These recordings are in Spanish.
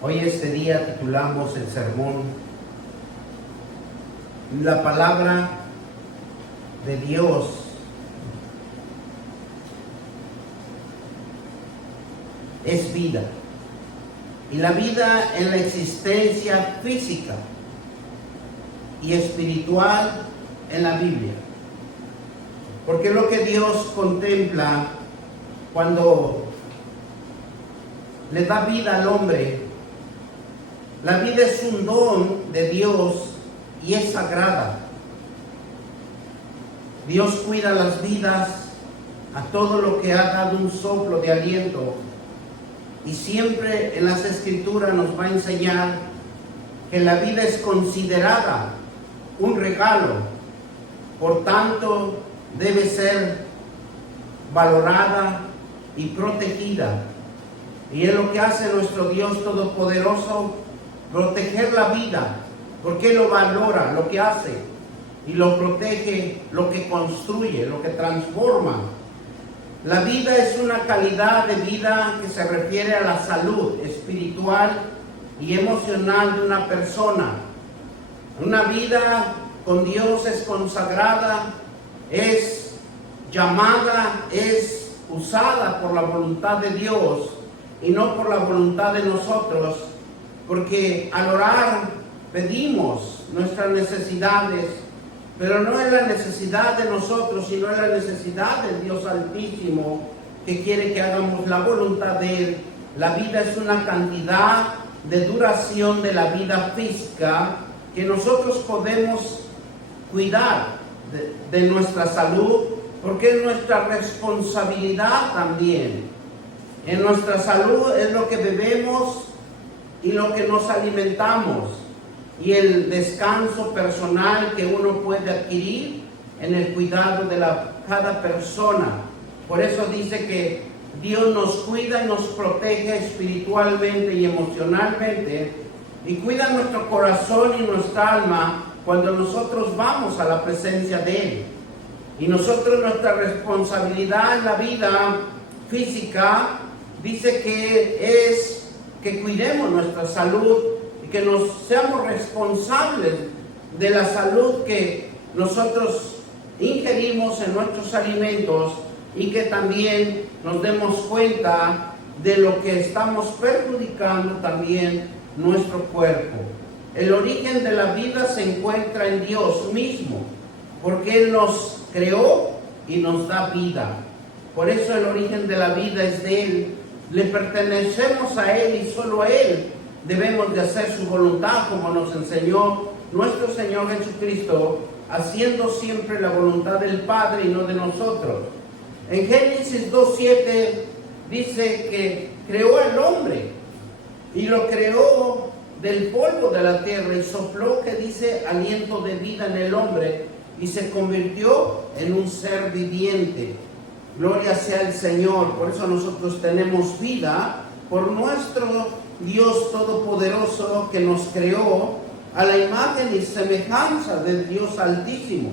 Hoy este día titulamos el sermón La palabra de Dios es vida. Y la vida en la existencia física y espiritual en la Biblia. Porque lo que Dios contempla cuando le da vida al hombre, la vida es un don de Dios y es sagrada. Dios cuida las vidas a todo lo que ha dado un soplo de aliento, y siempre en las Escrituras nos va a enseñar que la vida es considerada un regalo, por tanto debe ser valorada y protegida. Y es lo que hace nuestro Dios Todopoderoso, proteger la vida, porque Él lo valora, lo que hace, y lo protege, lo que construye, lo que transforma. La vida es una calidad de vida que se refiere a la salud espiritual y emocional de una persona. Una vida con Dios es consagrada, es llamada, es usada por la voluntad de Dios y no por la voluntad de nosotros, porque al orar pedimos nuestras necesidades, pero no es la necesidad de nosotros, sino es la necesidad del Dios Altísimo, que quiere que hagamos la voluntad de Él. La vida es una cantidad de duración de la vida física que nosotros podemos cuidar de nuestra salud, porque es nuestra responsabilidad también. En nuestra salud es lo que bebemos y lo que nos alimentamos, y el descanso personal que uno puede adquirir en el cuidado de cada persona. Por eso dice que Dios nos cuida y nos protege espiritualmente y emocionalmente, y cuida nuestro corazón y nuestra alma cuando nosotros vamos a la presencia de Él. Y nosotros, nuestra responsabilidad en la vida física, dice que es que cuidemos nuestra salud, que nos seamos responsables de la salud que nosotros ingerimos en nuestros alimentos, y que también nos demos cuenta de lo que estamos perjudicando también nuestro cuerpo. El origen de la vida se encuentra en Dios mismo, porque Él nos creó y nos da vida. Por eso el origen de la vida es de Él. Le pertenecemos a Él y solo a Él debemos de hacer su voluntad, como nos enseñó nuestro Señor Jesucristo, haciendo siempre la voluntad del Padre y no de nosotros. En Génesis 2:7 dice que creó al hombre y lo creó del polvo de la tierra, y sopló, que dice, aliento de vida en el hombre, y se convirtió en un ser viviente. Gloria sea el Señor. Por eso nosotros tenemos vida por nuestro Dios Todopoderoso, que nos creó a la imagen y semejanza del Dios Altísimo.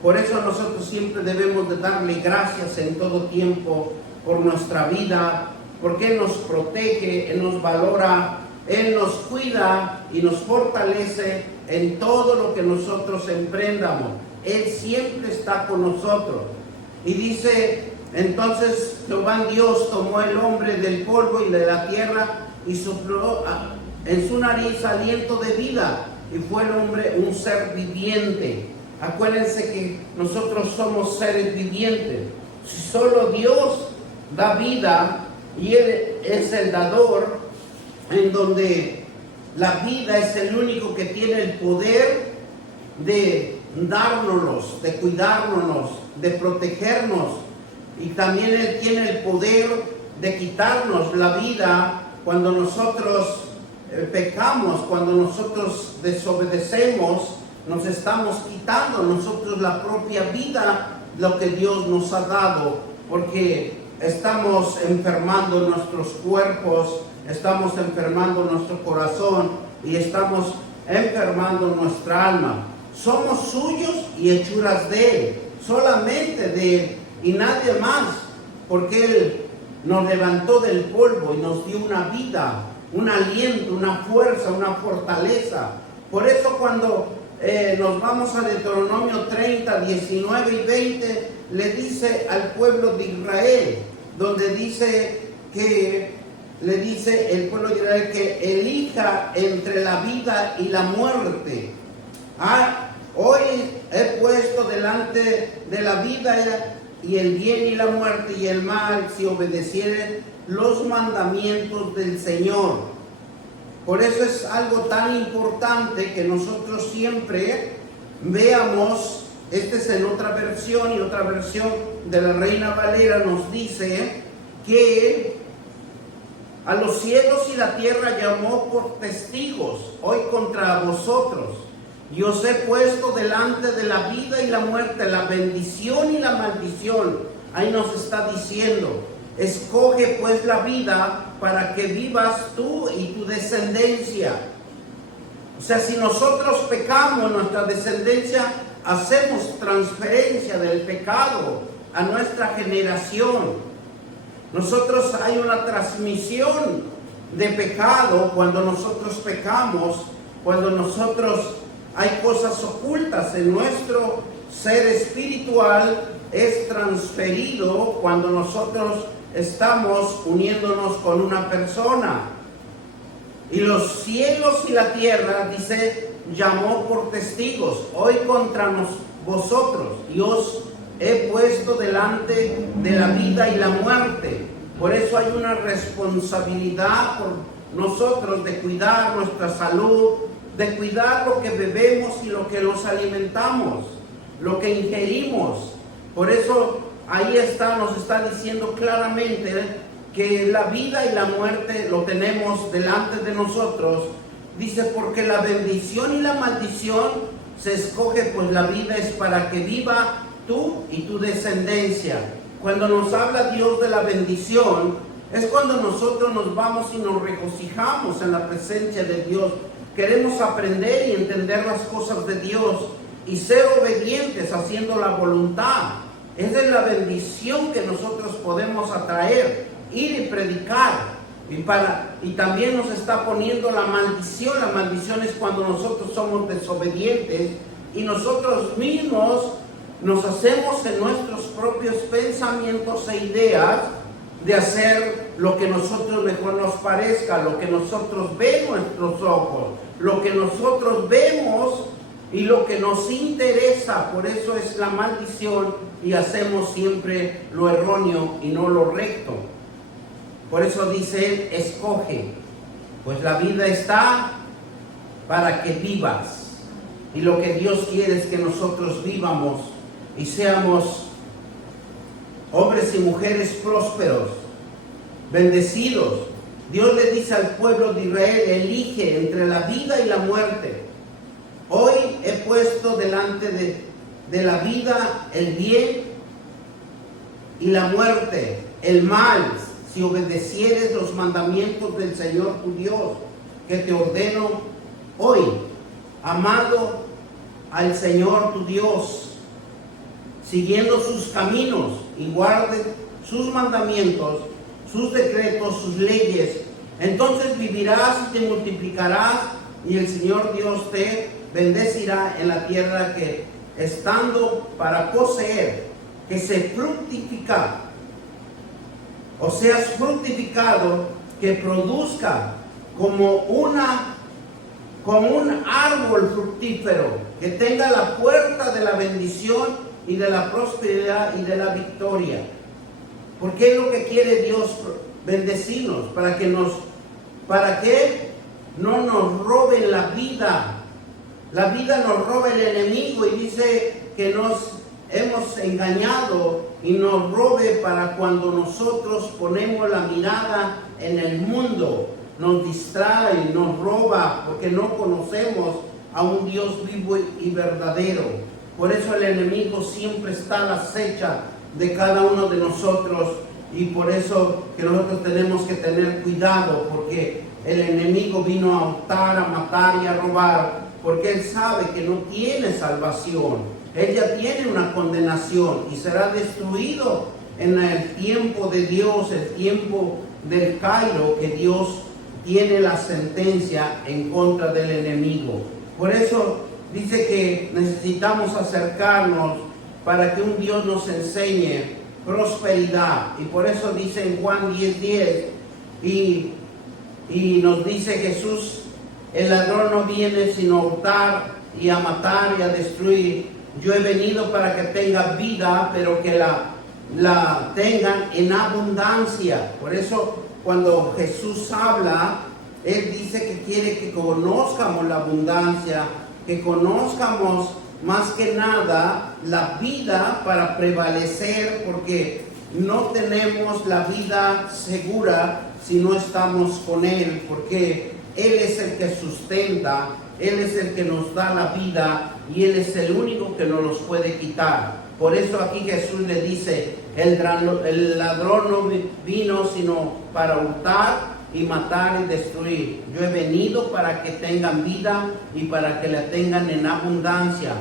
Por eso nosotros siempre debemos de darle gracias en todo tiempo por nuestra vida, porque Él nos protege, Él nos valora, Él nos cuida y nos fortalece en todo lo que nosotros emprendamos. Él siempre está con nosotros. Y dice, entonces Jehová Dios tomó el hombre del polvo y de la tierra, y sopló en su nariz aliento de vida, y fue el hombre un ser viviente. Acuérdense que nosotros somos seres vivientes. Si solo Dios da vida, y Él es el dador, en donde la vida es el único que tiene el poder de dárnoslos, de cuidárnoslos, de protegernos, y también Él tiene el poder de quitarnos la vida cuando nosotros pecamos, cuando nosotros desobedecemos. Nos estamos quitando nosotros la propia vida, lo que Dios nos ha dado, porque estamos enfermando nuestros cuerpos, estamos enfermando nuestro corazón y estamos enfermando nuestra alma. Somos suyos y hechuras de Él, solamente de Él y nadie más, porque Él nos levantó del polvo y nos dio una vida un aliento, una fuerza, una fortaleza. Por eso cuando nos vamos a Deuteronomio 30, 19 y 20, le dice al pueblo de Israel, donde dice que le dice el pueblo de Israel que elija entre la vida y la muerte. Hoy he puesto delante de la vida y el bien y la muerte y el mal, si obedecieren los mandamientos del Señor. Por eso es algo tan importante que nosotros siempre veamos. Este es en otra versión, y otra versión de la Reina Valera nos dice que a los cielos y la tierra llamó por testigos hoy contra vosotros, y os he puesto delante de la vida y la muerte, la bendición y la maldición. Ahí nos está diciendo: escoge pues la vida para que vivas tú y tu descendencia. O sea, si nosotros pecamos, nuestra descendencia, hacemos transferencia del pecado a nuestra generación. Nosotros hay una transmisión de pecado cuando nosotros pecamos, cuando nosotros hay cosas ocultas en nuestro ser espiritual, es transferido cuando nosotros estamos uniéndonos con una persona. Y los cielos y la tierra, dice, llamó por testigos hoy contra vosotros, y os he puesto delante de la vida y la muerte. Por eso hay una responsabilidad por nosotros de cuidar nuestra salud, de cuidar lo que bebemos y lo que nos alimentamos, lo que ingerimos. Por eso ahí nos está diciendo claramente que la vida y la muerte lo tenemos delante de nosotros. Dice, porque la bendición y la maldición se escoge, pues la vida es para que viva tú y tu descendencia. Cuando nos habla Dios de la bendición, es cuando nosotros nos vamos y nos regocijamos en la presencia de Dios. Queremos aprender y entender las cosas de Dios y ser obedientes haciendo la voluntad. Esa es la bendición que nosotros podemos atraer, ir y predicar. Y también nos está poniendo la maldición. La maldición es cuando nosotros somos desobedientes y nosotros mismos nos hacemos en nuestros propios pensamientos e ideas de hacer lo que nosotros mejor nos parezca, lo que nosotros ven nuestros ojos, lo que nosotros vemos y lo que nos interesa. Por eso es la maldición, y hacemos siempre lo erróneo y no lo recto. Por eso dice él, escoge, pues la vida está para que vivas. Y lo que Dios quiere es que nosotros vivamos y seamos hombres y mujeres prósperos, bendecidos. Dios le dice al pueblo de Israel, elige entre la vida y la muerte. Hoy he puesto delante de la vida el bien y la muerte, el mal, si obedecieres los mandamientos del Señor tu Dios, que te ordeno hoy, amado al Señor tu Dios, siguiendo sus caminos, y guardes sus mandamientos, sus decretos, sus leyes. Entonces vivirás y te multiplicarás, y el Señor Dios te bendecirá en la tierra que estando para poseer, que se fructifica, o seas fructificado, que produzca como un árbol fructífero, que tenga la puerta de la bendición y de la prosperidad y de la victoria. Porque es lo que quiere Dios, bendecirnos, para que no nos roben la vida. La vida nos roba el enemigo, y dice que nos hemos engañado y nos robe para cuando nosotros ponemos la mirada en el mundo. Nos distrae, nos roba, porque no conocemos a un Dios vivo y verdadero. Por eso el enemigo siempre está a la acecha de cada uno de nosotros, y por eso que nosotros tenemos que tener cuidado, porque el enemigo vino a hurtar, a matar y a robar, porque él sabe que no tiene salvación. Él ya tiene una condenación y será destruido en el tiempo de Dios, el tiempo del Cairo que Dios tiene la sentencia en contra del enemigo. Por eso dice que necesitamos acercarnos para que un Dios nos enseñe prosperidad. Y por eso dice en Juan 10:10, y nos dice Jesús, el ladrón no viene sino a hurtar y a matar y a destruir. Yo he venido para que tengan vida, pero que la tengan en abundancia. Por eso cuando Jesús habla, Él dice que quiere que conozcamos la abundancia, que conozcamos más que nada la vida para prevalecer, porque no tenemos la vida segura si no estamos con Él, porque Él es el que sustenta, Él es el que nos da la vida y Él es el único que nos los puede quitar. Por eso aquí Jesús le dice, el ladrón no vino sino para hurtar y matar y destruir. Yo he venido para que tengan vida y para que la tengan en abundancia.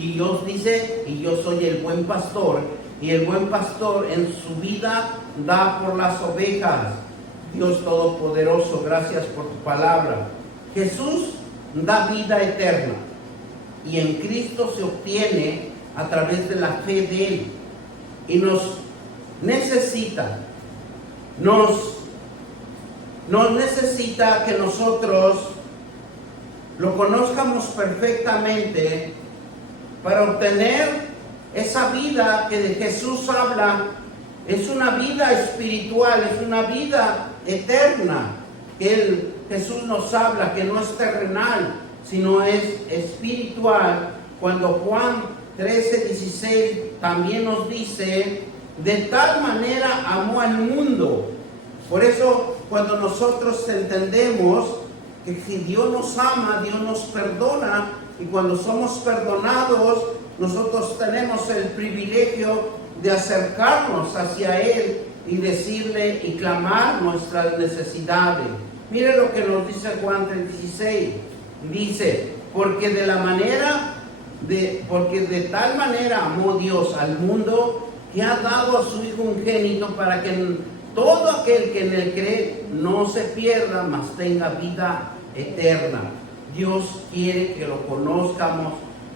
Y Dios dice, y yo soy el buen pastor, y el buen pastor en su vida da por las ovejas. Dios Todopoderoso, gracias por tu palabra. Jesús da vida eterna y en Cristo se obtiene a través de la fe de Él. Y nos necesita que nosotros lo conozcamos perfectamente para obtener esa vida que de Jesús habla. Es una vida espiritual, es una vida eterna que Jesús nos habla, que no es terrenal, sino es espiritual. Cuando Juan 13:16 también nos dice, de tal manera amó al mundo. Por eso cuando nosotros entendemos que si Dios nos ama, Dios nos perdona, y cuando somos perdonados, nosotros tenemos el privilegio de acercarnos hacia Él y decirle y clamar nuestras necesidades. Mire lo que nos dice Juan 3:16. Dice, porque de tal manera amó Dios al mundo, que ha dado a su Hijo unigénito, para que todo aquel que en Él cree no se pierda, mas tenga vida eterna. Dios quiere que lo conozcamos.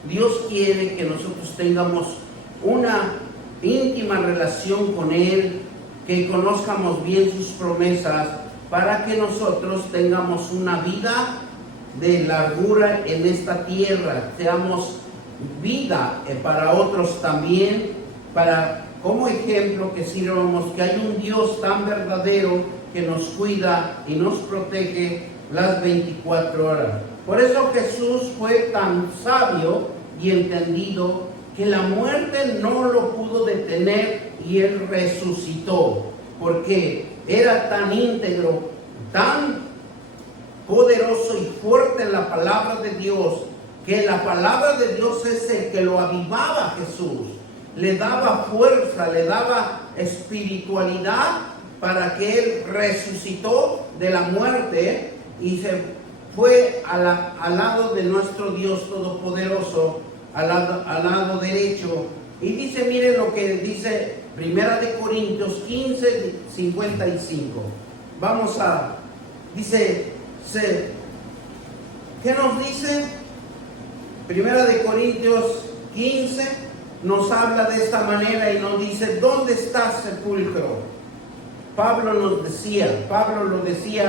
Dios quiere que nosotros tengamos una íntima relación con Él, que conozcamos bien sus promesas, para que nosotros tengamos una vida de largura en esta tierra, seamos vida para otros también, para como ejemplo que sirvamos que hay un Dios tan verdadero que nos cuida y nos protege las 24 horas. Por eso Jesús fue tan sabio y entendido que la muerte no lo pudo detener y Él resucitó, porque era tan íntegro, tan poderoso y fuerte en la palabra de Dios, que la palabra de Dios es el que lo avivaba a Jesús, le daba fuerza, le daba espiritualidad, para que Él resucitó de la muerte y se fue al lado de nuestro Dios Todopoderoso, al lado derecho. Y dice, miren lo que dice 1 Corintios 15:55. ¿Qué nos dice? 1 Corintios 15 nos habla de esta manera y nos dice, ¿dónde está el sepulcro? Pablo lo decía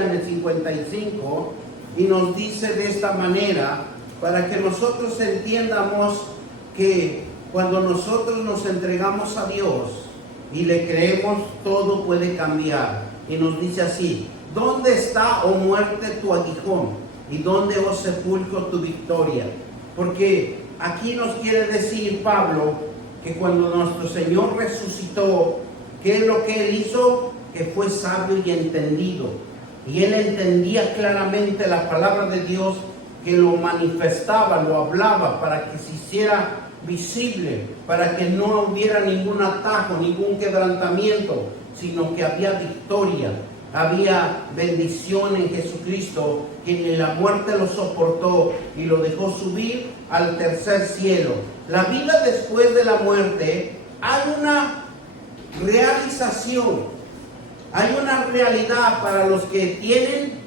en el 55 y nos dice de esta manera, para que nosotros entiendamos que cuando nosotros nos entregamos a Dios y le creemos, todo puede cambiar. Y nos dice así, ¿dónde está, oh muerte, tu aguijón? ¿Y dónde, oh sepulcro, tu victoria? Porque aquí nos quiere decir Pablo que cuando nuestro Señor resucitó, ¿qué es lo que Él hizo? Que fue sabio y entendido. Y Él entendía claramente la palabra de Dios, que lo manifestaba, lo hablaba, para que se hiciera visible, para que no hubiera ningún atajo, ningún quebrantamiento, sino que había victoria, había bendición en Jesucristo, quien en la muerte lo soportó y lo dejó subir al tercer cielo. La vida después de la muerte, hay una realización, hay una realidad para los que tienen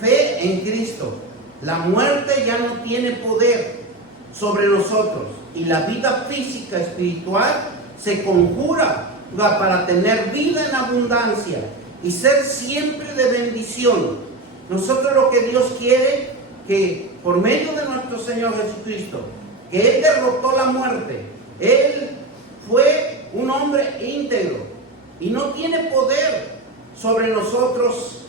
fe en Cristo, la muerte ya no tiene poder sobre nosotros y la vida física espiritual se conjura para tener vida en abundancia y ser siempre de bendición. Nosotros lo que Dios quiere, que por medio de nuestro Señor Jesucristo, que Él derrotó la muerte, Él fue un hombre íntegro y no tiene poder sobre nosotros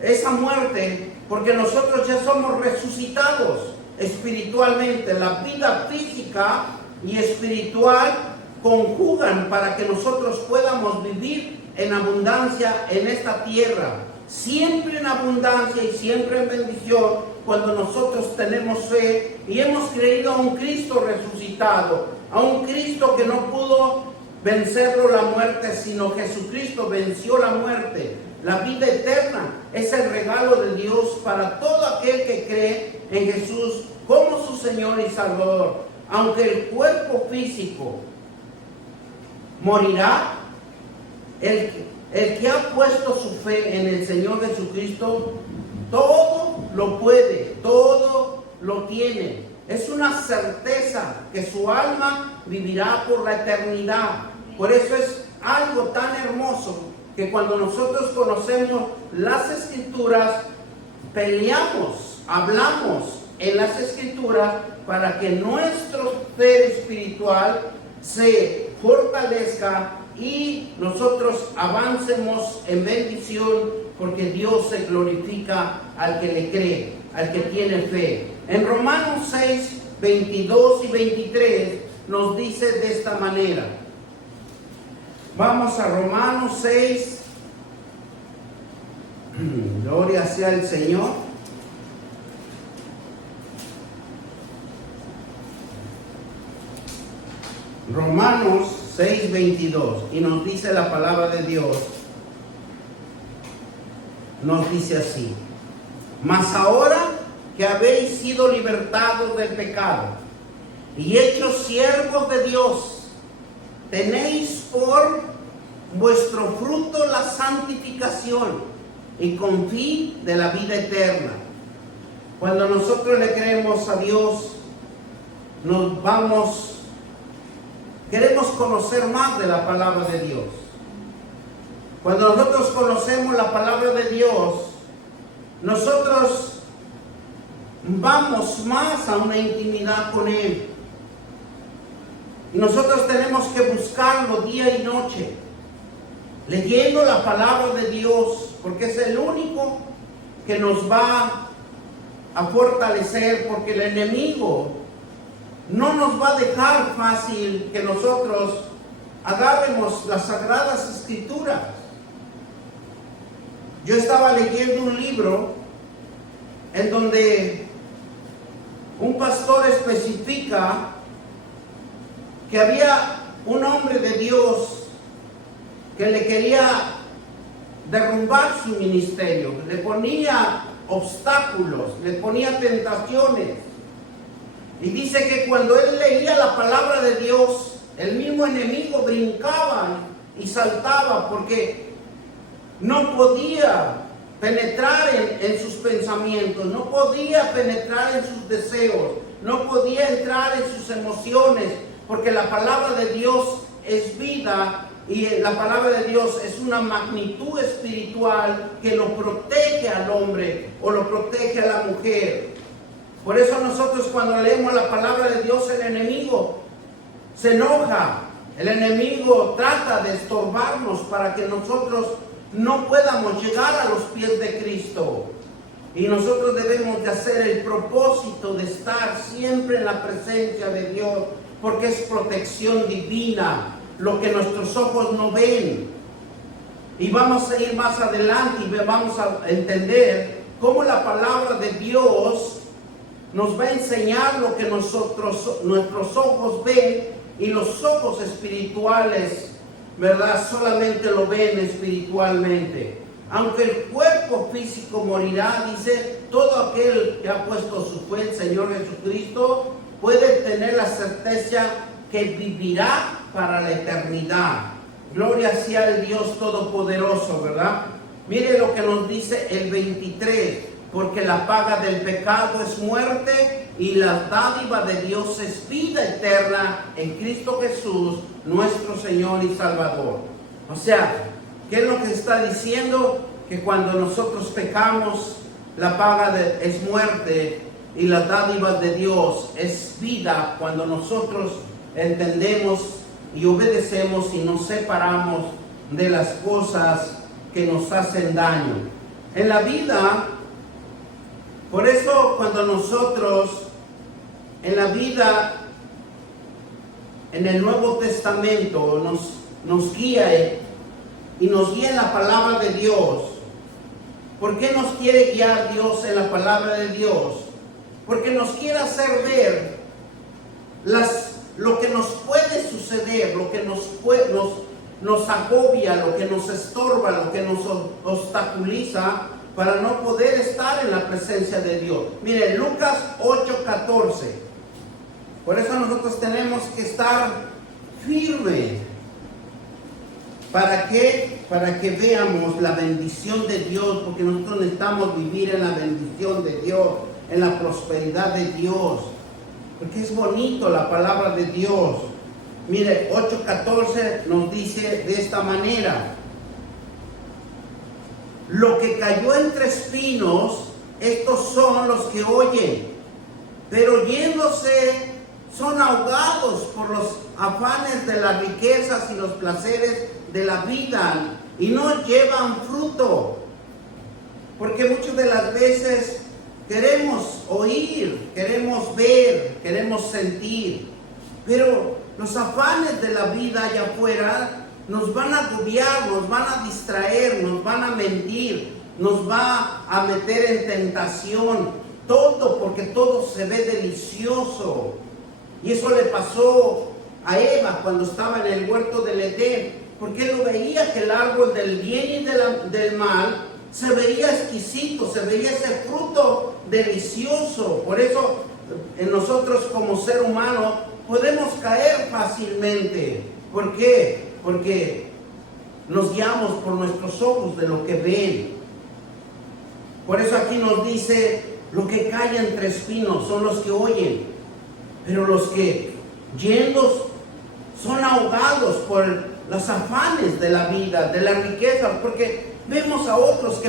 esa muerte, porque nosotros ya somos resucitados espiritualmente. La vida física y espiritual conjugan para que nosotros podamos vivir en abundancia en esta tierra, siempre en abundancia y siempre en bendición, cuando nosotros tenemos fe y hemos creído a un Cristo resucitado, a un Cristo que no pudo vencerlo la muerte, sino Jesucristo venció la muerte. La vida eterna es el regalo de Dios para todo aquel que cree en Jesús como su Señor y Salvador. Aunque el cuerpo físico morirá, el que ha puesto su fe en el Señor Jesucristo, todo lo puede, todo lo tiene. Es una certeza que su alma vivirá por la eternidad. Por eso es algo tan hermoso que cuando nosotros conocemos las Escrituras, peleamos, hablamos en las Escrituras para que nuestro ser espiritual se fortalezca y nosotros avancemos en bendición, porque Dios se glorifica al que le cree, al que tiene fe. En Romanos 6, 22 y 23 nos dice de esta manera. Vamos a Romanos 6. Gloria sea el Señor. Romanos 6, 22. Y nos dice la palabra de Dios. Nos dice así: mas ahora que habéis sido libertados del pecado y hechos siervos de Dios, tenéis por vuestro fruto la santificación y con fin de la vida eterna. Cuando nosotros le creemos a Dios, queremos conocer más de la palabra de Dios. Cuando nosotros conocemos la palabra de Dios, nosotros vamos más a una intimidad con Él. Y nosotros tenemos que buscarlo día y noche, leyendo la palabra de Dios, porque es el único que nos va a fortalecer, porque el enemigo no nos va a dejar fácil que nosotros agarremos las Sagradas Escrituras. Yo estaba leyendo un libro en donde un pastor especifica que había un hombre de Dios que le quería derrumbar su ministerio, le ponía obstáculos, le ponía tentaciones. Y dice que cuando él leía la palabra de Dios, el mismo enemigo brincaba y saltaba, porque no podía penetrar en sus pensamientos, no podía penetrar en sus deseos, no podía entrar en sus emociones, porque la palabra de Dios es vida y la palabra de Dios es una magnitud espiritual que lo protege al hombre o lo protege a la mujer. Por eso nosotros cuando leemos la palabra de Dios, el enemigo se enoja, el enemigo trata de estorbarnos para que nosotros no podamos llegar a los pies de Cristo. Y nosotros debemos de hacer el propósito de estar siempre en la presencia de Dios, porque es protección divina, lo que nuestros ojos no ven. Y vamos a ir más adelante y vamos a entender cómo la palabra de Dios nos va a enseñar lo que nuestros ojos ven, y los ojos espirituales, ¿verdad?, solamente lo ven espiritualmente. Aunque el cuerpo físico morirá, dice, todo aquel que ha puesto su fe en el Señor Jesucristo puede tener la certeza que vivirá para la eternidad. Gloria sea el Dios Todopoderoso, ¿verdad? Mire lo que nos dice el 23. porque la paga del pecado es muerte y la dádiva de Dios es vida eterna en Cristo Jesús, nuestro Señor y Salvador. O sea, ¿qué es lo que está diciendo? Que cuando nosotros pecamos, la paga es muerte y la dádiva de Dios es vida cuando nosotros entendemos y obedecemos y nos separamos de las cosas que nos hacen daño. En la vida, por eso cuando nosotros en la vida, en el Nuevo Testamento, nos guía y nos guía en la palabra de Dios. ¿Por qué nos quiere guiar Dios en la palabra de Dios? Porque nos quiere hacer ver lo que nos puede suceder, lo que nos agobia, lo que nos estorba, lo que nos obstaculiza para no poder estar en la presencia de Dios. Miren, Lucas 8:14. Por eso nosotros tenemos que estar firmes. ¿Para qué? Para que veamos la bendición de Dios, porque nosotros necesitamos vivir en la bendición de Dios, en la prosperidad de Dios, porque es bonito la palabra de Dios. Mire, 8:14 nos dice de esta manera: lo que cayó entre espinos, estos son los que oyen, pero yéndose son ahogados por los afanes de las riquezas y los placeres de la vida y no llevan fruto. Porque muchas de las veces queremos oír, queremos ver, queremos sentir, pero los afanes de la vida allá afuera nos van a agobiar, nos van a distraer, nos van a mentir, nos va a meter en tentación, todo porque todo se ve delicioso. Y eso le pasó a Eva cuando estaba en el huerto del Edén, porque él lo veía, que el árbol del bien y del mal se veía exquisito, se veía ese fruto delicioso. Por eso en nosotros como ser humano podemos caer fácilmente. ¿Por qué? Porque nos guiamos por nuestros ojos de lo que ven. Por eso aquí nos dice: lo que cae entre espinos son los que oyen, pero los que yendo son ahogados por los afanes de la vida, de la riqueza, porque vemos a otros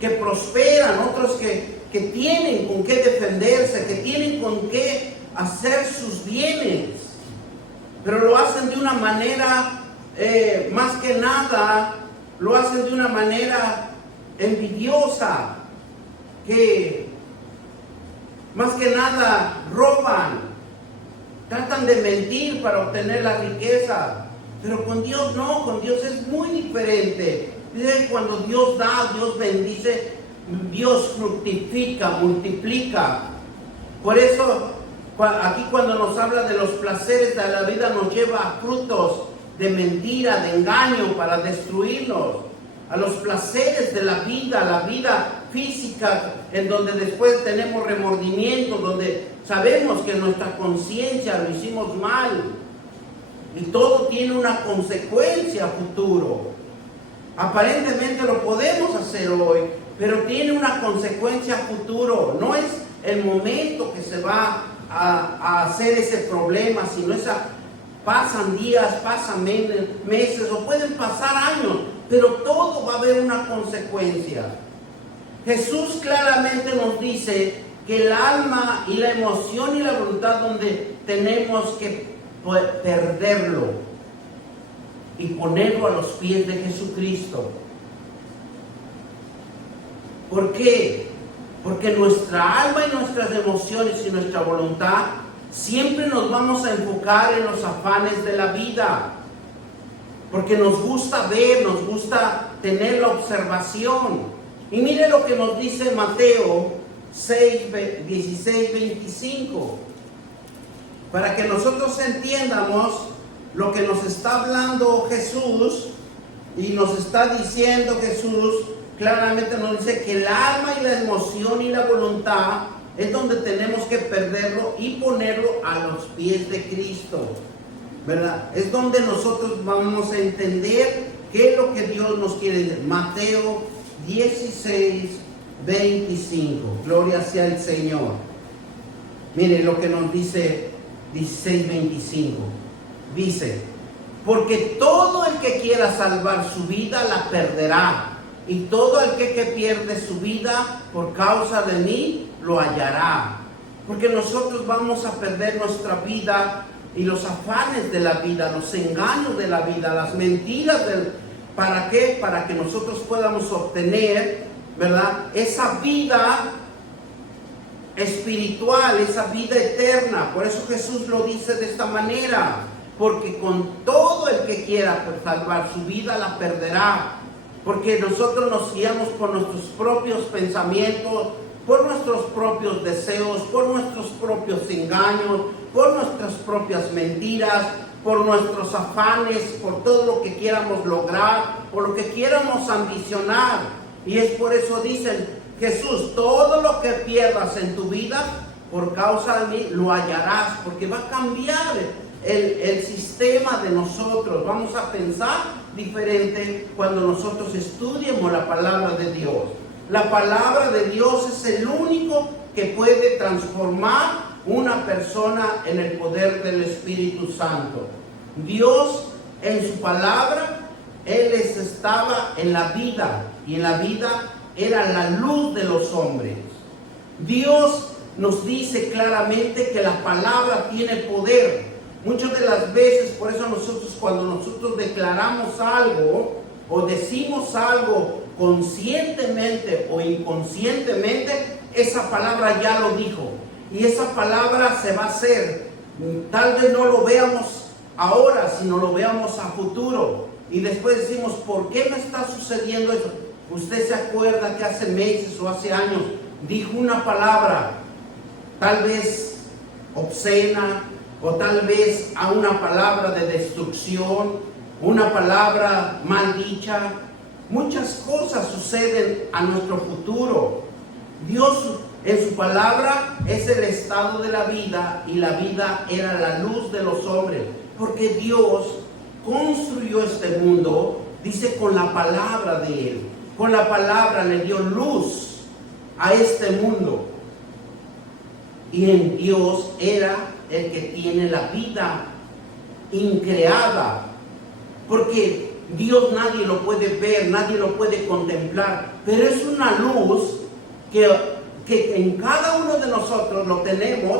que prosperan, otros que tienen con qué defenderse, que tienen con qué hacer sus bienes, pero lo hacen de una manera, más que nada, lo hacen de una manera envidiosa, que más que nada roban, tratan de mentir para obtener la riqueza. Pero con Dios no, con Dios es muy diferente. Cuando Dios da, Dios bendice, Dios fructifica, multiplica. Por eso aquí cuando nos habla de los placeres de la vida, nos lleva a frutos de mentira, de engaño, para destruirnos. A los placeres de la vida física, en donde después tenemos remordimiento, donde sabemos que nuestra conciencia lo hicimos mal. Y todo tiene una consecuencia a futuro. Aparentemente lo podemos hacer hoy, pero tiene una consecuencia a futuro. No es el momento que se va a hacer ese problema, sino pasan días, pasan meses o pueden pasar años, pero todo va a haber una consecuencia. Jesús claramente nos dice que el alma y la emoción y la voluntad donde tenemos que perderlo y ponerlo a los pies de Jesucristo. ¿Por qué? Porque nuestra alma y nuestras emociones y nuestra voluntad siempre nos vamos a enfocar en los afanes de la vida, porque nos gusta ver, nos gusta tener la observación. Y mire lo que nos dice Mateo 6:16-25, para que nosotros entiendamos lo que nos está hablando Jesús, y nos está diciendo Jesús, claramente nos dice que el alma y la emoción y la voluntad es donde tenemos que perderlo y ponerlo a los pies de Cristo, ¿verdad? Es donde nosotros vamos a entender qué es lo que Dios nos quiere decir. Mateo 16, 25. Gloria sea el Señor. Mire lo que nos dice 16:25. Dice: porque todo el que quiera salvar su vida la perderá, y todo el que pierde su vida por causa de mí lo hallará. Porque nosotros vamos a perder nuestra vida y los afanes de la vida, los engaños de la vida, las mentiras ¿para qué? Para que nosotros podamos obtener, ¿verdad?, esa vida espiritual, esa vida eterna. Por eso Jesús lo dice de esta manera: porque con todo el que quiera salvar su vida la perderá. Porque nosotros nos guiamos por nuestros propios pensamientos, por nuestros propios deseos, por nuestros propios engaños, por nuestras propias mentiras, por nuestros afanes, por todo lo que quieramos lograr, por lo que quieramos ambicionar. Y es por eso dicen: Jesús, todo lo que pierdas en tu vida por causa de mí lo hallarás, porque va a cambiar el sistema de nosotros. Vamos a pensar diferente cuando nosotros estudiemos la palabra de Dios. La palabra de Dios es el único que puede transformar una persona en el poder del Espíritu Santo. Dios, en su palabra, Él estaba en la vida, y en la vida era la luz de los hombres. Dios nos dice claramente que la palabra tiene poder. Muchas de las veces, por eso cuando nosotros declaramos algo o decimos algo conscientemente o inconscientemente, esa palabra ya lo dijo, y esa palabra se va a hacer. Tal vez no lo veamos ahora, sino lo veamos a futuro, y después decimos: ¿por qué me está sucediendo eso? Usted se acuerda que hace meses o hace años dijo una palabra, tal vez obscena, o tal vez a una palabra de destrucción, una palabra mal dicha. Muchas cosas suceden a nuestro futuro. Dios, en su palabra, es el estado de la vida, y la vida era la luz de los hombres, porque Dios construyó este mundo, dice, con la palabra de Él. Con la palabra le dio luz a este mundo, y en Dios era el que tiene la vida increada, porque Dios nadie lo puede ver, nadie lo puede contemplar, pero es una luz que en cada uno de nosotros lo tenemos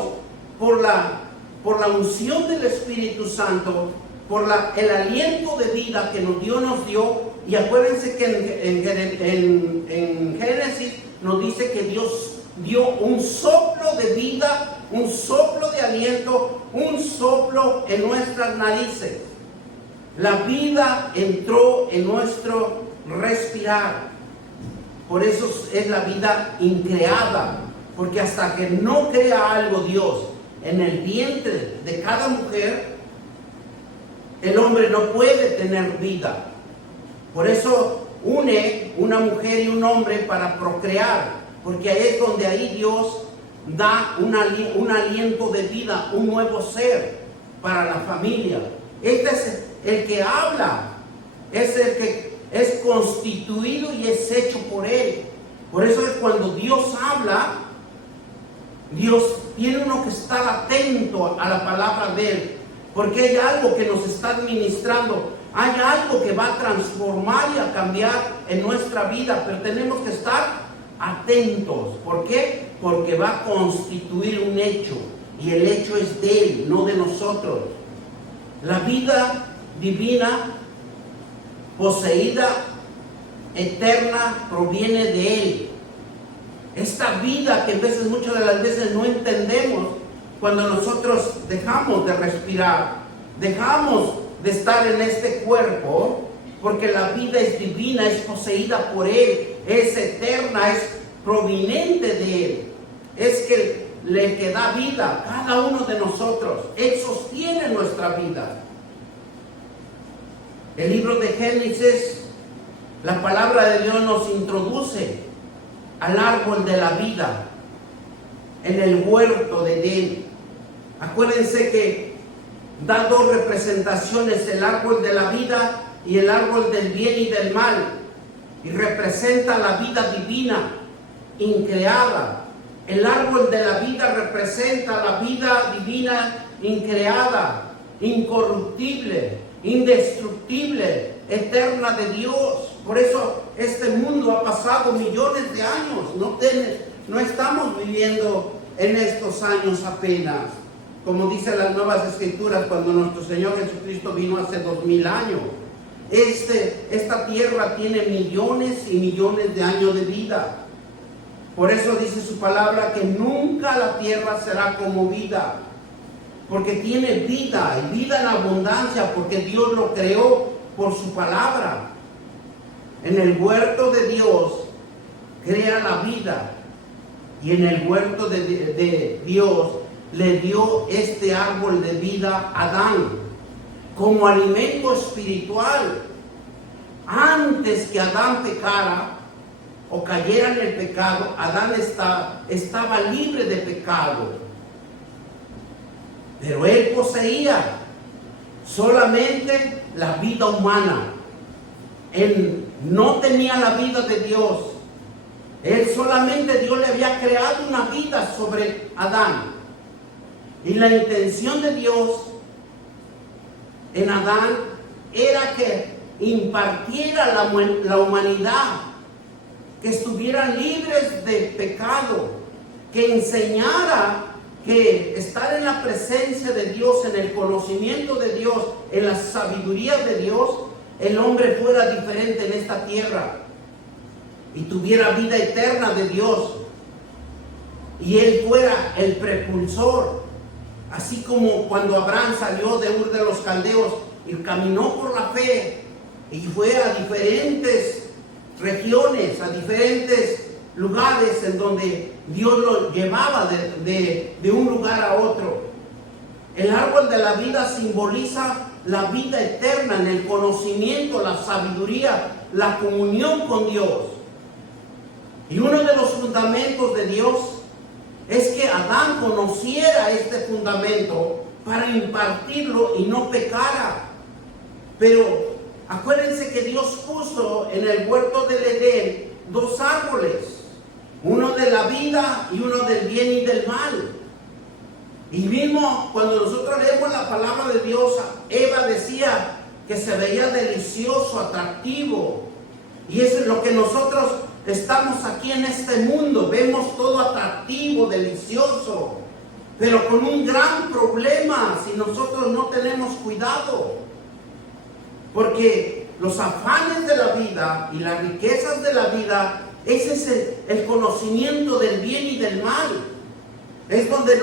por la unción del Espíritu Santo, por el aliento de vida que Dios nos dio. Y acuérdense que en Génesis nos dice que Dios dio un soplo de vida, un soplo de aliento, un soplo en nuestras narices. La vida entró en nuestro respirar. Por eso es la vida increada, porque hasta que no crea algo Dios en el vientre de cada mujer, el hombre no puede tener vida. Por eso une una mujer y un hombre para procrear, porque ahí es donde Dios da un aliento de vida, un nuevo ser para la familia. Este es el que habla, es el que es constituido y es hecho por Él. Por eso es cuando Dios habla, Dios tiene uno que estar atento a la palabra de Él, porque hay algo que nos está administrando, hay algo que va a transformar y a cambiar en nuestra vida, pero tenemos que estar atentos. ¿Por qué? Porque va a constituir un hecho, y el hecho es de Él, no de nosotros. La vida divina, poseída, eterna, proviene de Él. Esta vida que muchas de las veces no entendemos, cuando nosotros dejamos de respirar, dejamos de estar en este cuerpo, porque la vida es divina, es poseída por Él, es eterna, es proveniente de Él, es que le que da vida a cada uno de nosotros. Él sostiene nuestra vida. El libro de Génesis, la palabra de Dios nos introduce al árbol de la vida en el huerto de Edén. Acuérdense que da dos representaciones: el árbol de la vida y el árbol del bien y del mal, y representa la vida divina. increada. El árbol de la vida representa la vida divina increada, incorruptible, indestructible, eterna de Dios. Por eso este mundo ha pasado millones de años. No estamos viviendo en estos años apenas. Como dicen las nuevas escrituras, cuando nuestro Señor Jesucristo vino hace 2000 años. Esta tierra tiene millones y millones de años de vida. Por eso dice su palabra que nunca la tierra será conmovida, porque tiene vida y vida en abundancia, porque Dios lo creó por su palabra. En el huerto de Dios crea la vida, y en el huerto de Dios le dio este árbol de vida a Adán como alimento espiritual. Antes que Adán pecara o cayera en el pecado, Adán estaba libre de pecado, pero él poseía solamente la vida humana. Él no tenía la vida de Dios. Él solamente, Dios le había creado una vida sobre Adán. Y la intención de Dios en Adán era que impartiera la humanidad, que estuvieran libres de pecado, que enseñara que estar en la presencia de Dios, en el conocimiento de Dios, en la sabiduría de Dios, el hombre fuera diferente en esta tierra y tuviera vida eterna de Dios, y él fuera el propulsor. Así como cuando Abraham salió de Ur de los Caldeos y caminó por la fe y fue a diferentes regiones, a diferentes lugares en donde Dios lo llevaba de un lugar a otro. El árbol de la vida simboliza la vida eterna en el conocimiento, la sabiduría, la comunión con Dios. Y uno de los fundamentos de Dios es que Adán conociera este fundamento para impartirlo y no pecara. Pero acuérdense que Dios puso en el huerto del Edén dos árboles, uno de la vida y uno del bien y del mal. Y mismo cuando nosotros leemos la palabra de Dios, Eva decía que se veía delicioso, atractivo. Y eso es lo que nosotros estamos aquí en este mundo, vemos todo atractivo, delicioso, pero con un gran problema si nosotros no tenemos cuidado, porque los afanes de la vida y las riquezas de la vida, ese es el conocimiento del bien y del mal. Es donde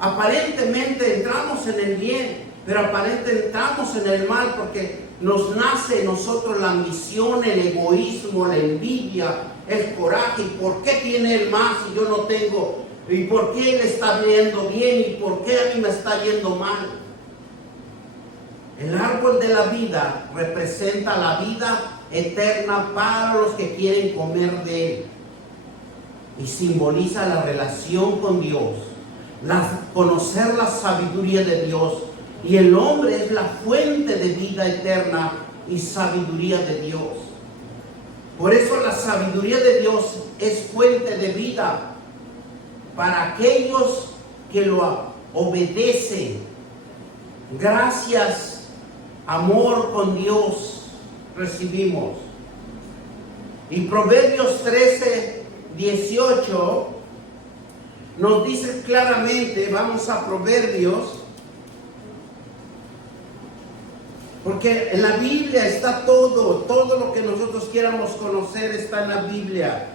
aparentemente entramos en el bien, pero aparentemente entramos en el mal, porque nos nace en nosotros la ambición, el egoísmo, la envidia, el coraje. ¿Y por qué tiene él más y yo no tengo? ¿Y por qué él está yendo bien y por qué a mí me está yendo mal? El árbol de la vida representa la vida eterna para los que quieren comer de él, y simboliza la relación con Dios, conocer la sabiduría de Dios. Y el hombre es la fuente de vida eterna y sabiduría de Dios. Por eso la sabiduría de Dios es fuente de vida para aquellos que lo obedecen. Gracias, amor con Dios recibimos. Y Proverbios 13:18 nos dice claramente, vamos a Proverbios, porque en la Biblia está todo lo que nosotros quieramos conocer está en la Biblia.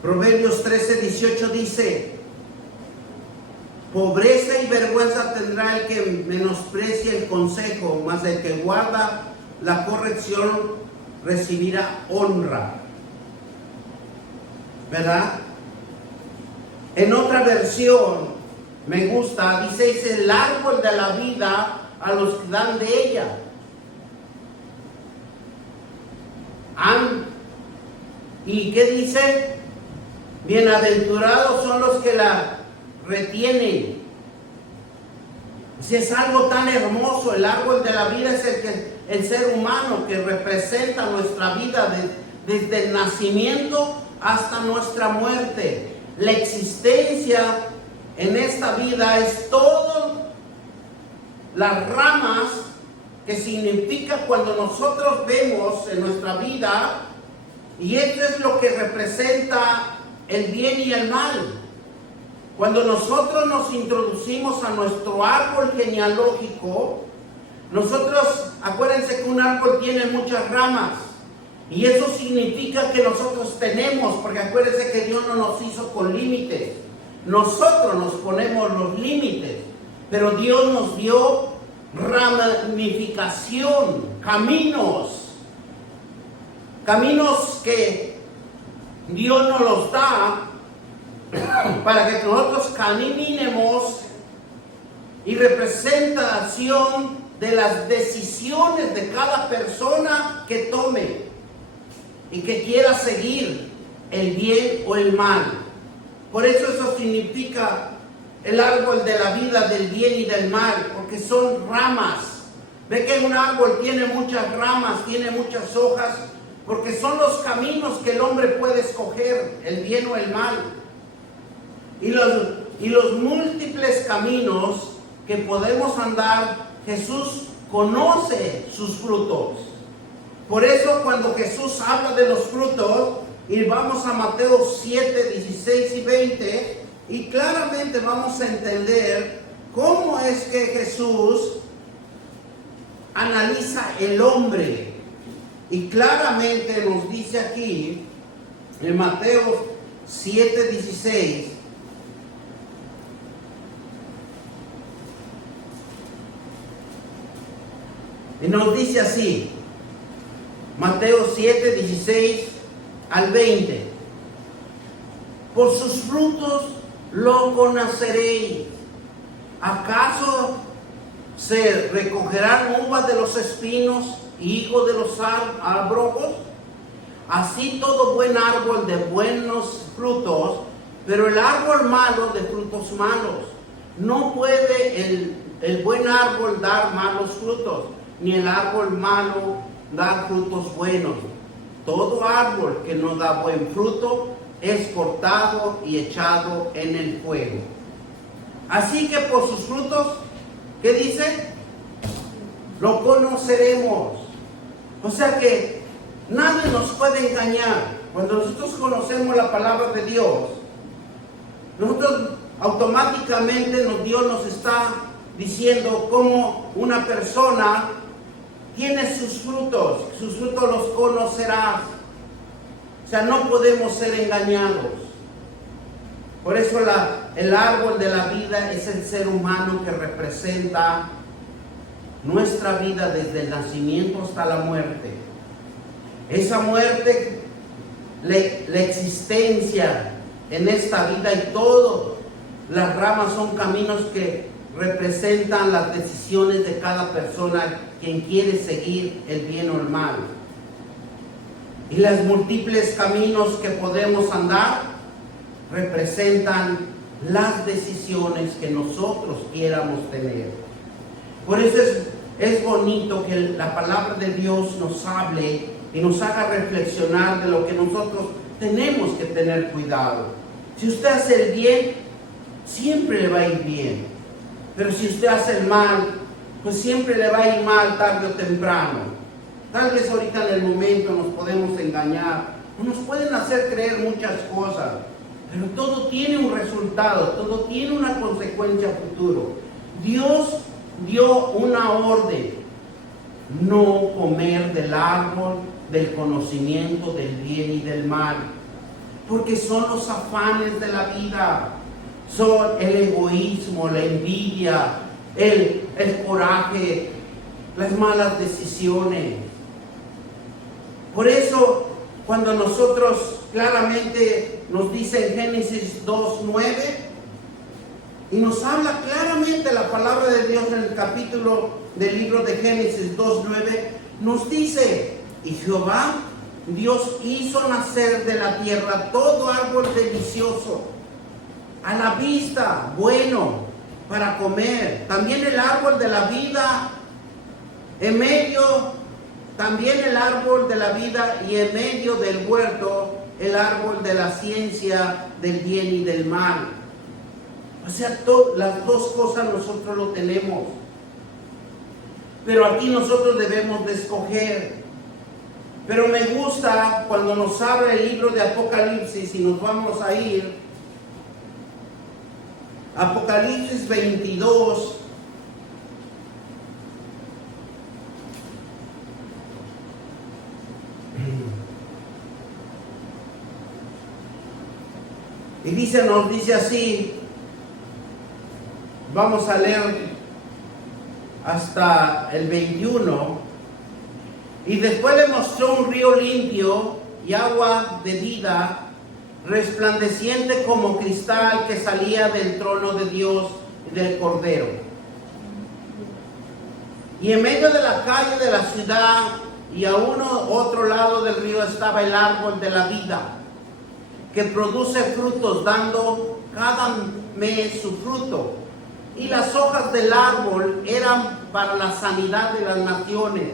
Proverbios 13:18 dice: pobreza y vergüenza tendrá el que menosprecia el consejo, mas el que guarda la corrección recibirá honra. ¿Verdad? En otra versión me gusta, dice: es el árbol de la vida a los que dan de ella. ¿Y qué dice? Bienaventurados son los que la retienen. Si es algo tan hermoso, el árbol de la vida es el ser humano, que representa nuestra vida desde el nacimiento hasta nuestra muerte. La existencia en esta vida es todas las ramas que significa cuando nosotros vemos en nuestra vida, y esto es lo que representa el bien y el mal. Cuando nosotros nos introducimos a nuestro árbol genealógico, nosotros, acuérdense que un árbol tiene muchas ramas, y eso significa que nosotros tenemos, porque acuérdense que Dios no nos hizo con límites, nosotros nos ponemos los límites, pero Dios nos dio ramificación, caminos que Dios nos los da para que nosotros caminemos, y representación de las decisiones de cada persona que tome y que quiera seguir el bien o el mal. Por eso significa el árbol de la vida, del bien y del mal, porque son ramas. Ve que un árbol tiene muchas ramas, tiene muchas hojas, porque son los caminos que el hombre puede escoger, el bien o el mal. Y los múltiples caminos que podemos andar, Jesús conoce sus frutos. Por eso cuando Jesús habla de los frutos, y vamos a Mateo 7, 16 y 20, y claramente vamos a entender cómo es que Jesús analiza el hombre. Y claramente nos dice aquí, en Mateo 7, 16, y nos dice así, Mateo 7, 16 al 20, por sus frutos lo conoceréis. ¿Acaso se recogerán uvas de los espinos y higos de los abrojos? Así todo buen árbol de buenos frutos, pero el árbol malo de frutos malos. No puede el buen árbol dar malos frutos, ni el árbol malo dar frutos buenos. Todo árbol que no da buen fruto es cortado y echado en el fuego. Así que por sus frutos, ¿qué dice? Lo conoceremos. O sea que nadie nos puede engañar. Cuando nosotros conocemos la palabra de Dios, nosotros automáticamente Dios nos está diciendo cómo una persona tiene sus frutos los conocerás. O sea, no podemos ser engañados. Por eso el árbol de la vida es el ser humano que representa nuestra vida desde el nacimiento hasta la muerte. Esa muerte, la existencia en esta vida y todo, las ramas son caminos que representan las decisiones de cada persona quien quiere seguir el bien o el mal. Y los múltiples caminos que podemos andar representan las decisiones que nosotros quieramos tener. Por eso es bonito que la palabra de Dios nos hable y nos haga reflexionar de lo que nosotros tenemos que tener cuidado. Si usted hace el bien, siempre le va a ir bien. Pero si usted hace el mal, pues siempre le va a ir mal tarde o temprano. Tal vez ahorita en el momento nos podemos engañar, o nos pueden hacer creer muchas cosas, pero todo tiene un resultado, todo tiene una consecuencia futuro. Dios dio una orden: no comer del árbol del conocimiento del bien y del mal, porque son los afanes de la vida, son el egoísmo, la envidia, el coraje, las malas decisiones. Por eso, cuando nosotros claramente nos dice en Génesis 2:9, y nos habla claramente la palabra de Dios en el capítulo del libro de Génesis 2:9, nos dice: y Jehová Dios hizo nacer de la tierra todo árbol delicioso, a la vista, bueno para comer, también el árbol de la vida en medio también el árbol de la vida, y en medio del huerto el árbol de la ciencia del bien y del mal. O sea, las dos cosas nosotros lo tenemos. Pero aquí nosotros debemos de escoger. Pero me gusta cuando nos abre el libro de Apocalipsis, y nos vamos a ir Apocalipsis 22. Y nos dice así, vamos a leer hasta el 21. Y después le mostró un río limpio y agua de vida, resplandeciente como cristal, que salía del trono de Dios y del Cordero. Y en medio de la calle de la ciudad y a otro lado del río estaba el árbol de la vida, que produce frutos, dando cada mes su fruto. Y las hojas del árbol eran para la sanidad de las naciones.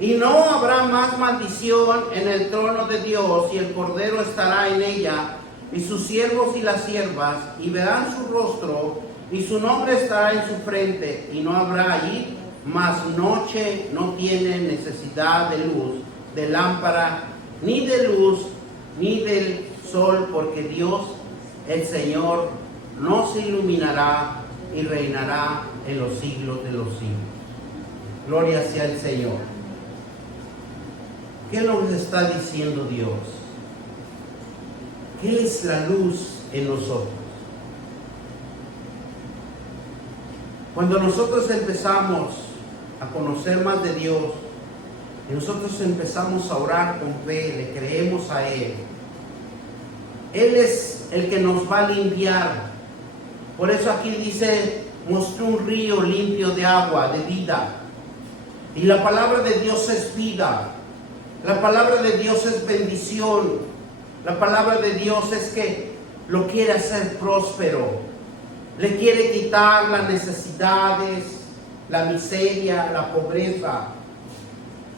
Y no habrá más maldición en el trono de Dios, y el Cordero estará en ella, y sus siervos y las siervas, y verán su rostro, y su nombre estará en su frente, y no habrá allí más noche. No tienen necesidad de luz, de lámpara, ni de luz, ni del sol, porque Dios, el Señor, nos iluminará y reinará en los siglos de los siglos. Gloria sea el Señor. ¿Qué nos está diciendo Dios? ¿Qué es la luz en nosotros? Cuando nosotros empezamos a conocer más de Dios, y nosotros empezamos a orar con fe, le creemos a Él, Él es el que nos va a limpiar. Por eso aquí dice, mostró un río limpio de agua, de vida. Y la palabra de Dios es vida. La palabra de Dios es bendición. La palabra de Dios es que lo quiere hacer próspero. Le quiere quitar las necesidades, la miseria, la pobreza.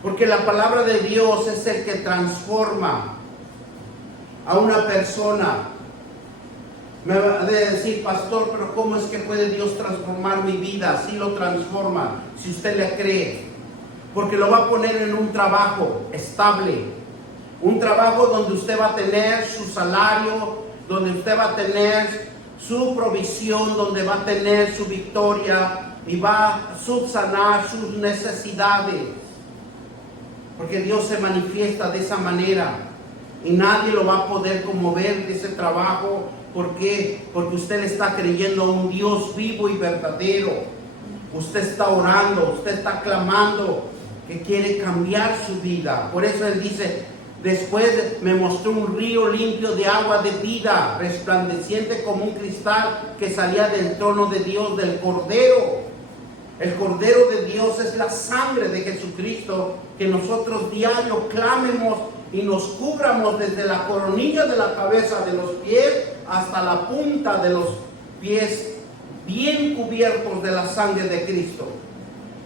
Porque la palabra de Dios es el que transforma a una persona. Me va a decir, pastor, pero ¿cómo es que puede Dios transformar mi vida? Sí lo transforma, si usted le cree. Porque lo va a poner en un trabajo estable. Un trabajo donde usted va a tener su salario, donde usted va a tener su provisión, donde va a tener su victoria y va a subsanar sus necesidades. Porque Dios se manifiesta de esa manera y nadie lo va a poder mover de ese trabajo. ¿Por qué? Porque usted está creyendo a un Dios vivo y verdadero. Usted está orando, usted está clamando que quiere cambiar su vida. Por eso Él dice, después me mostró un río limpio de agua de vida, resplandeciente como un cristal, que salía del trono de Dios, del Cordero. El Cordero de Dios es la sangre de Jesucristo, que nosotros diario clamemos y nos cubramos desde la coronilla de la cabeza de los pies hasta la punta de los pies, bien cubiertos de la sangre de Cristo.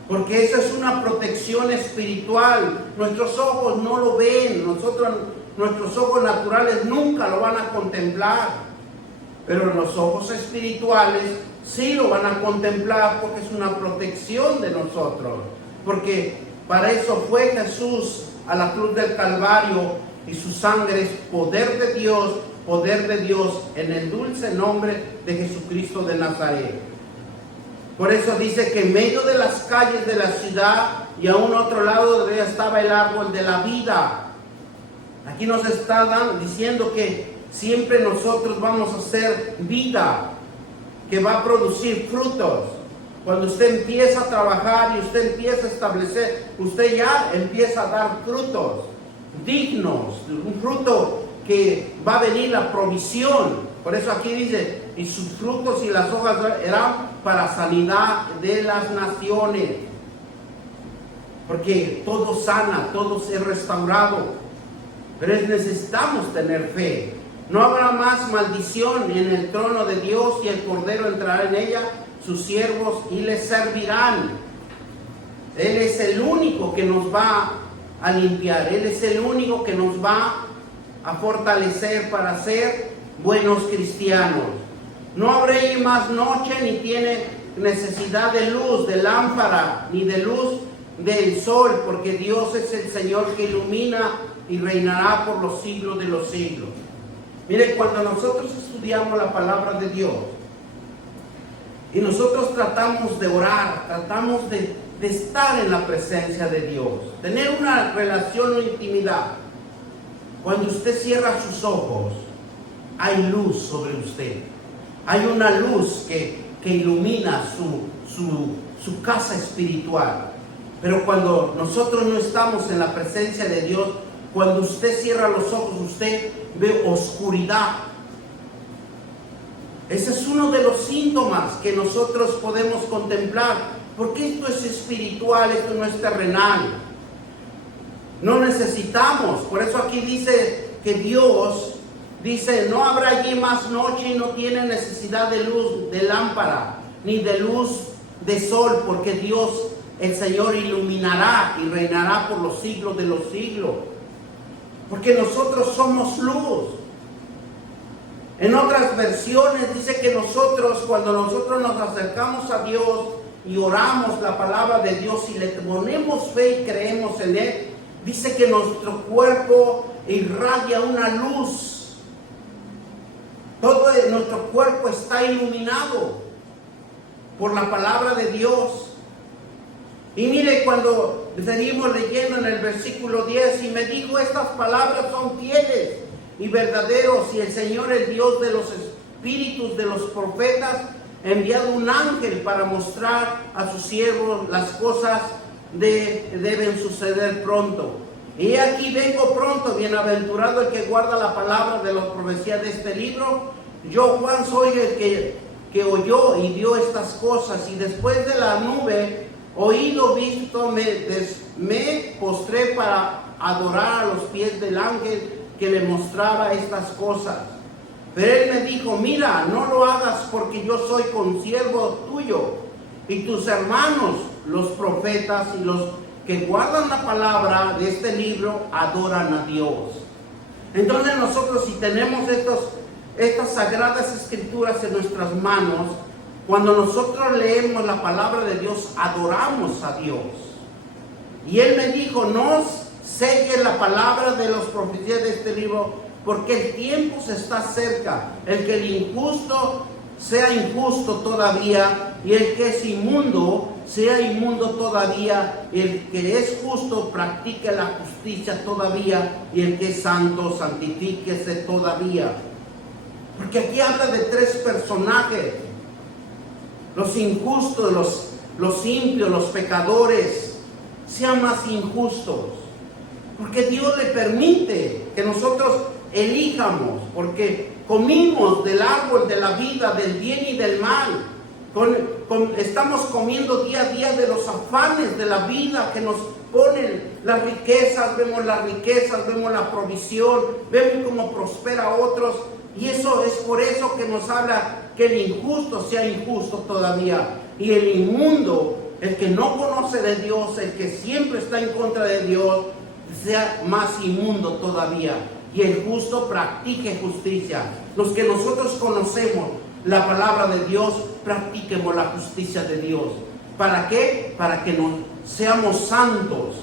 Porque esa es una protección espiritual. Nuestros ojos no lo ven, nuestros ojos naturales nunca lo van a contemplar. Pero los ojos espirituales sí lo van a contemplar, porque es una protección de nosotros. Porque para eso fue Jesús a la cruz del Calvario, y su sangre es poder de Dios en el dulce nombre de Jesucristo de Nazaret. Por eso dice que en medio de las calles de la ciudad y a un otro lado de ella estaba el árbol de la vida. Aquí nos está diciendo que siempre nosotros vamos a ser vida, que va a producir frutos. Cuando usted empieza a trabajar y usted empieza a establecer, usted ya empieza a dar frutos dignos, un fruto que va a venir la provisión. Por eso aquí dice, y sus frutos y las hojas eran para sanidad de las naciones. Porque todo sana, todo es restaurado. Pero necesitamos tener fe. No habrá más maldición en el trono de Dios, y el Cordero entrará en ella, sus siervos, y les servirán. Él es el único que nos va a limpiar. Él es el único que nos va a fortalecer para ser buenos cristianos. No habréis más noche, ni tiene necesidad de luz, de lámpara, ni de luz del sol, porque Dios es el Señor que ilumina y reinará por los siglos de los siglos. Mire, cuando nosotros estudiamos la palabra de Dios y nosotros tratamos de orar, tratamos de estar en la presencia de Dios, tener una relación o intimidad, cuando usted cierra sus ojos, hay luz sobre usted. Hay una luz que ilumina su casa espiritual. Pero cuando nosotros no estamos en la presencia de Dios, cuando usted cierra los ojos, usted ve oscuridad. Ese es uno de los síntomas que nosotros podemos contemplar, porque esto es espiritual, esto no es terrenal. No necesitamos, por eso aquí dice que Dios dice, no habrá allí más noche y no tiene necesidad de luz, de lámpara, ni de luz de sol, porque Dios, el Señor, iluminará y reinará por los siglos de los siglos. Porque nosotros somos luz. En otras versiones dice que nosotros, cuando nosotros nos acercamos a Dios y oramos la palabra de Dios y le ponemos fe y creemos en Él, dice que nuestro cuerpo irradia una luz. Todo nuestro cuerpo está iluminado por la palabra de Dios. Y mire, cuando seguimos leyendo en el versículo 10, y me dijo, estas palabras son fieles y verdaderos, y el Señor, el Dios de los espíritus de los profetas, ha enviado un ángel para mostrar a sus siervos las cosas deben suceder pronto. Y aquí vengo pronto, bienaventurado el que guarda la palabra de la profecía de este libro. Yo, Juan, soy el que oyó y vio estas cosas, y después de la nube, oído, visto, me postré para adorar a los pies del ángel que le mostraba estas cosas. Pero él me dijo, mira, no lo hagas, porque yo soy consiervo tuyo y tus hermanos, los profetas y los que guardan la palabra de este libro, adoran a Dios. Entonces nosotros, si tenemos estas sagradas escrituras en nuestras manos, cuando nosotros leemos la palabra de Dios, adoramos a Dios. Y él me dijo, no selles la palabra de los profecías de este libro, porque el tiempo se está cerca. El que el injusto sea injusto todavía, y el que es inmundo sea inmundo todavía, el que es justo practique la justicia todavía, y el que es santo santifíquese todavía. Porque aquí habla de tres personajes: los injustos, los impios, los pecadores. Sean más injustos, porque Dios le permite que nosotros elijamos, porque comimos del árbol de la vida, del bien y del mal. Estamos comiendo día a día de los afanes de la vida que nos ponen las riquezas, vemos la provisión, vemos cómo prospera a otros, y eso es por eso que nos habla que el injusto sea injusto todavía, y el inmundo, el que no conoce de Dios, el que siempre está en contra de Dios, sea más inmundo todavía, y el justo practique justicia. Los que nosotros conocemos la palabra de Dios, practiquemos la justicia de Dios. ¿Para qué? Para que seamos santos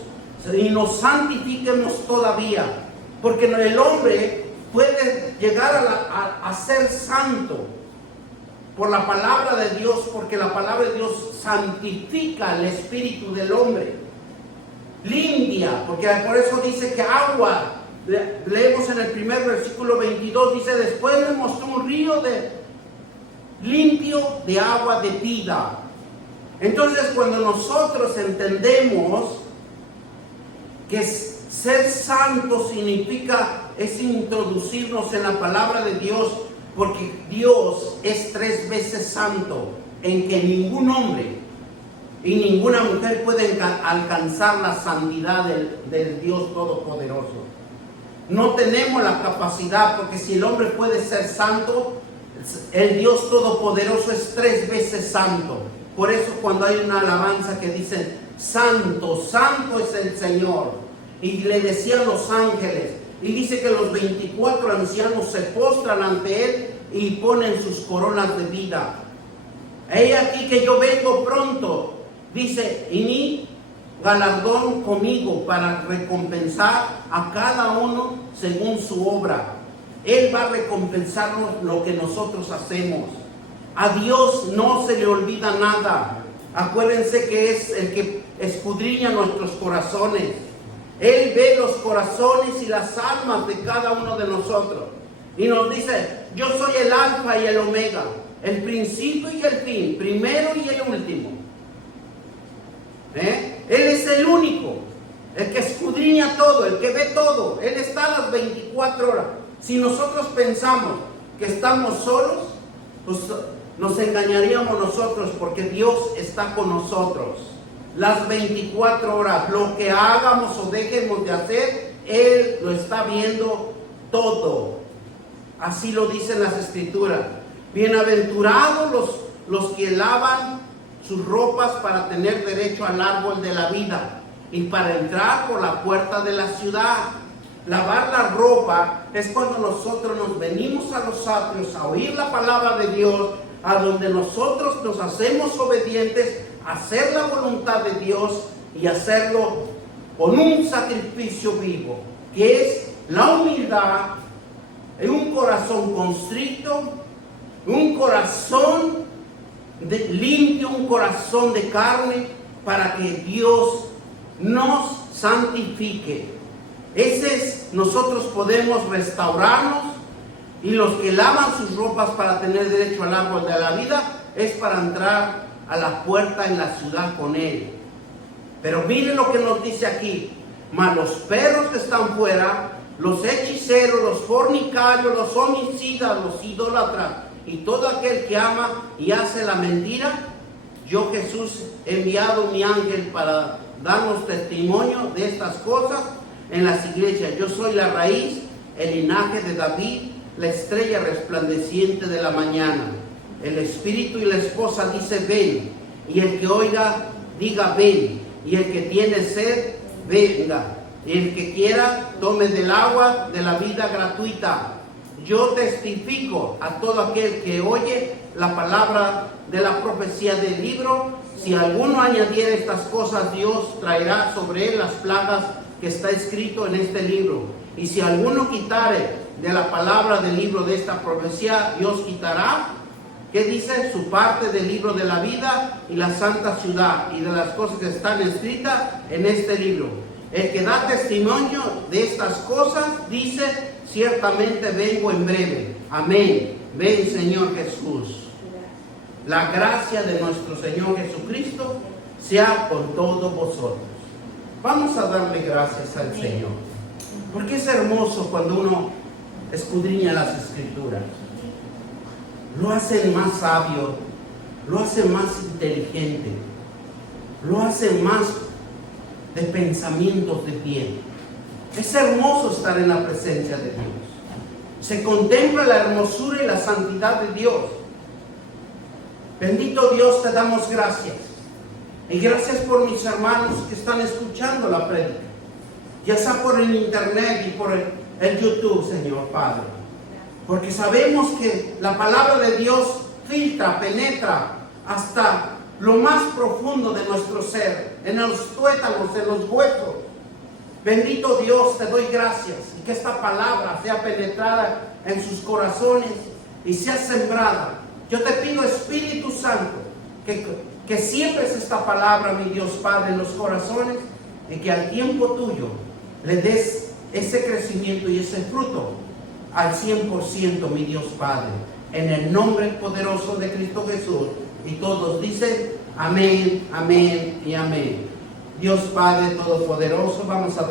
y nos santifiquemos todavía, porque el hombre puede llegar a ser santo por la palabra de Dios, porque la palabra de Dios santifica el espíritu del hombre, limpia, porque por eso dice que agua, leemos en el primer versículo 22, dice, después le mostró un río limpio de agua de vida. Entonces, cuando nosotros entendemos que ser santo significa es introducirnos en la palabra de Dios, porque Dios es 3 veces santo, en que ningún hombre y ninguna mujer pueden alcanzar la santidad del Dios Todopoderoso. No tenemos la capacidad, porque si el hombre puede ser santo, el Dios Todopoderoso es 3 veces santo. Por eso cuando hay una alabanza que dice, santo, santo es el Señor. Y le decían los ángeles, y dice que los 24 ancianos se postran ante Él y ponen sus coronas de vida. He aquí que yo vengo pronto, dice, y mi galardón conmigo para recompensar a cada uno según su obra. Él va a recompensarnos lo que nosotros hacemos. A Dios no se le olvida nada. Acuérdense que es el que escudriña nuestros corazones. Él ve los corazones y las almas de cada uno de nosotros. Y nos dice, yo soy el alfa y el omega, el principio y el fin, primero y el último. Él es el único, el que escudriña todo, el que ve todo. Él está a las 24 horas. Si nosotros pensamos que estamos solos, pues nos engañaríamos nosotros, porque Dios está con nosotros. Las 24 horas, lo que hagamos o dejemos de hacer, Él lo está viendo todo. Así lo dicen las Escrituras. Bienaventurados los que lavan sus ropas para tener derecho al árbol de la vida y para entrar por la puerta de la ciudad. Lavar la ropa es cuando nosotros nos venimos a los atrios a oír la palabra de Dios, a donde nosotros nos hacemos obedientes, a hacer la voluntad de Dios y hacerlo con un sacrificio vivo, que es la humildad, un corazón constricto, un corazón limpio, un corazón de carne, para que Dios nos santifique. Nosotros podemos restaurarnos, y los que lavan sus ropas para tener derecho al árbol de la vida es para entrar a la puerta en la ciudad con Él. Pero miren lo que nos dice aquí: mas los perros que están fuera, los hechiceros, los fornicarios, los homicidas, los idólatras y todo aquel que ama y hace la mentira, yo Jesús he enviado mi ángel para darnos testimonio de estas cosas en las iglesias. Yo soy la raíz, el linaje de David, la estrella resplandeciente de la mañana. El espíritu y la esposa dice ven, y el que oiga diga ven, y el que tiene sed venga, y el que quiera tome del agua de la vida gratuita. Yo testifico a todo aquel que oye la palabra de la profecía del libro. Si alguno añadiera estas cosas, Dios traerá sobre él las plagas que está escrito en este libro. Y si alguno quitare de la palabra del libro de esta profecía, Dios quitará, ¿qué dice? Su parte del libro de la vida y la santa ciudad, y de las cosas que están escritas en este libro. El que da testimonio de estas cosas dice, ciertamente vengo en breve. Amén. Ven, Señor Jesús. La gracia de nuestro Señor Jesucristo sea con todos vosotros. Vamos a darle gracias al Señor, porque es hermoso cuando uno escudriña las Escrituras. Lo hace más sabio, lo hace más inteligente, lo hace más de pensamientos de bien. Es hermoso estar en la presencia de Dios. Se contempla la hermosura y la santidad de Dios. Bendito Dios, te damos gracias. Y gracias por mis hermanos que están escuchando la prédica, ya sea por el internet y por el YouTube, Señor Padre. Porque sabemos que la palabra de Dios filtra, penetra hasta lo más profundo de nuestro ser, en los tuétanos, en los huesos. Bendito Dios, te doy gracias, y que esta palabra sea penetrada en sus corazones y sea sembrada. Yo te pido, Espíritu Santo, que siembres esta palabra, mi Dios Padre, en los corazones, y que al tiempo tuyo le des ese crecimiento y ese fruto al 100%, mi Dios Padre, en el nombre poderoso de Cristo Jesús. Y todos dicen amén, amén y amén. Dios Padre Todopoderoso, vamos a dar